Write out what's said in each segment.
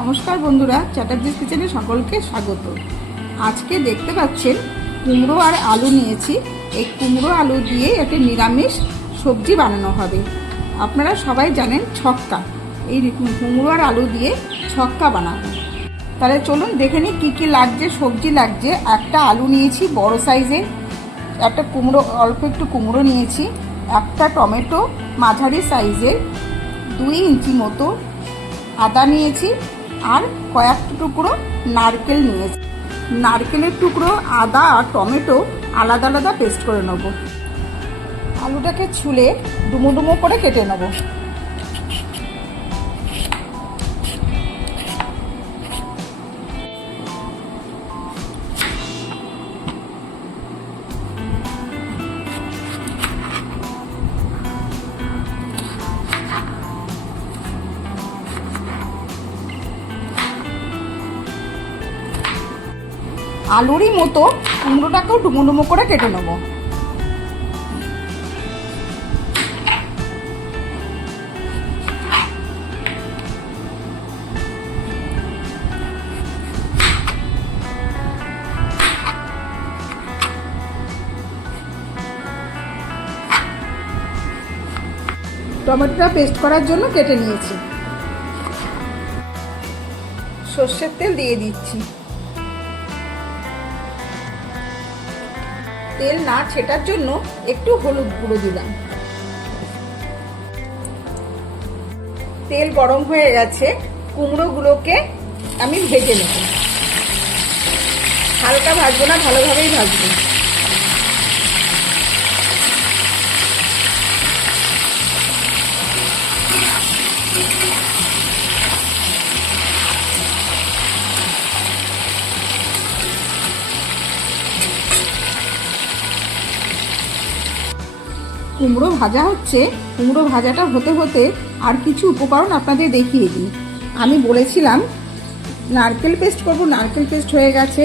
নমস্কার বন্ধুরা, চ্যাটার্জিস কিচেনে সকলকে স্বাগত। আজকে দেখতে পাচ্ছেন কুমড়ো আর আলু নিয়েছি। এই কুমড়ো আলু দিয়ে একটা নিরামিষ সবজি বানানো হবে। আপনারা সবাই জানেন ছক্কা, এই কুমড়ো আর আলু দিয়ে ছক্কা বানাবো। তাহলে চলুন দেখে নিই কী কী লাগছে। সবজি লাগছে, একটা আলু নিয়েছি বড় সাইজের, একটা কুমড়ো, অল্প একটু কুমড়ো নিয়েছি, একটা টমেটো মাঝারি সাইজের, 2 ইঞ্চি মতো আদা নিয়েছি, আর কয়েকটা টুকরো নারকেল নিয়েছি। নারকেলের টুকরো, আদা আর টমেটো আলাদা আলাদা পেস্ট করে নেব। আলুটাকে ছুলে ডুমো ডুমো করে কেটে নেব। আলুরই মতো কুমড়োটাকেও ডুমো ডুমো করে কেটে নেব। টমেটোটা পেস্ট করার জন্য কেটে নিয়েছি। সর্ষের তেল দিয়ে দিচ্ছি। তেল না ছেটার জন্য একটু হলুদ গুঁড়ো দিলাম। তেল গরম হয়ে গেছে, কুমড়োগুলোকে আমি ভেজে নেব। হালকা ভাজবো না, ভালোভাবেই ভাজবো। কুমড়ো ভাজা হচ্ছে। কুমড়ো ভাজাটা হতে হতে আর কিছু উপকরণ আপনাদের দেখিয়ে দিই। আমি বলেছিলাম নারকেল পেস্ট করব, নারকেল পেস্ট হয়ে গেছে,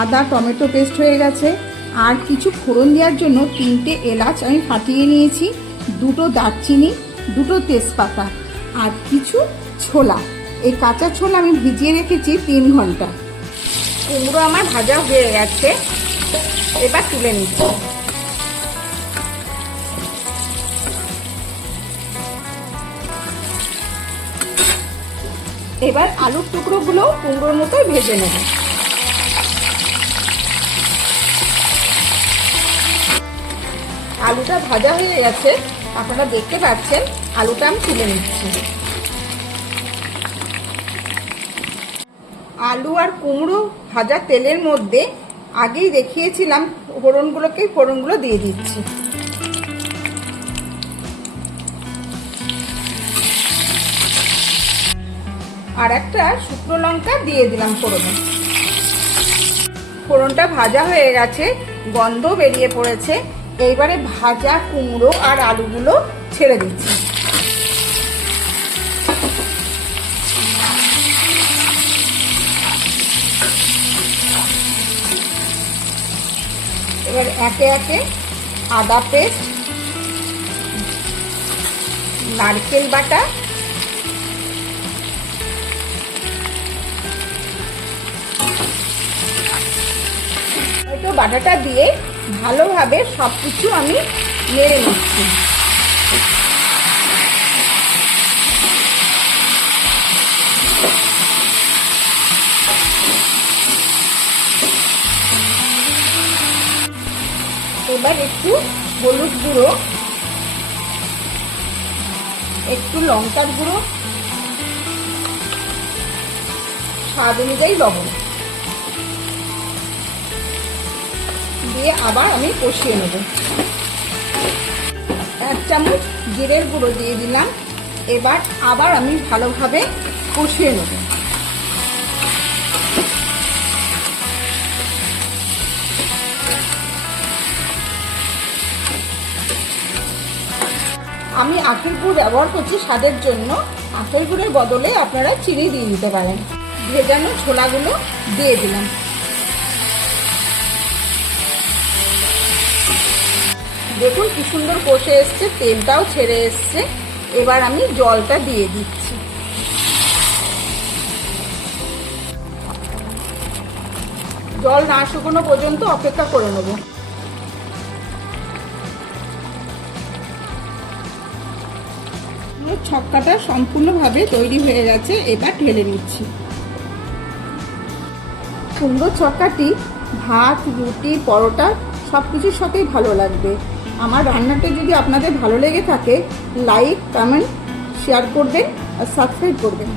আদা টমেটো পেস্ট হয়ে গেছে, আর কিছু ফোড়ন দেওয়ার জন্য 3টে এলাচ আমি ফাটিয়ে নিয়েছি, 2টো দারচিনি, 2টো তেজপাতা, আর কিছু ছোলা। এই কাঁচা ছোলা আমি ভিজিয়ে রেখেছি 3 ঘন্টা। কুমড়ো আমার ভাজা হয়ে গেছে, এবার তুলে নিচ্ছি। এবার আলুর টুকরোগুলো কুমড়োর মতোই ভেজে নেব। আলুটা ভাজা হয়ে গেছে, আপনারা দেখতে পাচ্ছেন। আলুটা আমি তুলে নিচ্ছি। আলু আর কুমড়ো ভাজা তেলের মধ্যে আগেই দেখিয়েছিলাম ফোড়নগুলো দিয়ে দিচ্ছি। আর একটা শুকনো লঙ্কা দিয়ে দিলাম ফোড়নে। ফোড়নটা ভাজা হয়ে গেছে, গন্ধ বেরিয়ে পড়েছে। এইবারে ভাজা কুমড়ো আর আলুগুলো ছেড়ে দিচ্ছি। এবার একে একে আদা পেস্ট, নারকেল বাটা, বাটাটা দিয়ে ভালোভাবে সবকিছু আমি নেড়ে নিচ্ছি। এবার একটু হলুদ গুঁড়ো, একটু লঙ্কার গুঁড়ো, স্বাদ অনুযায়ী লবণ দিয়ে আবার আমি কষিয়ে নেব। 1 চামচ জিরের গুঁড়ো দিয়ে দিলাম। এবার আবার আমি ভালোভাবে কষিয়ে নেব। আমি আখের গুড় ব্যবহার করছি স্বাদের জন্য। আখের গুড়ের বদলে আপনারা চিনি দিয়ে দিতে পারেন। ভেজানো ছোলাগুলো দিয়ে দিলাম। দেখুন কি সুন্দর কষে এসছে, তেলটাও ছেড়ে এসছে। এবার আমি জলটা দিয়ে দিচ্ছি। জল না শুকনো পর্যন্ত অপেক্ষা করে নেব। ছক্কাটা সম্পূর্ণভাবে তৈরি হয়ে গেছে, এবার ঢেলে নিচ্ছি। কুমড়ো ছক্কাটি ভাত, রুটি, পরোটা সব কিছুর সাথেই ভালো লাগবে। আমার রান্নাটা যদি আপনাদের ভালো লেগে থাকে, লাইক, কমেন্ট, শেয়ার করবেন আর সাবস্ক্রাইব করবেন।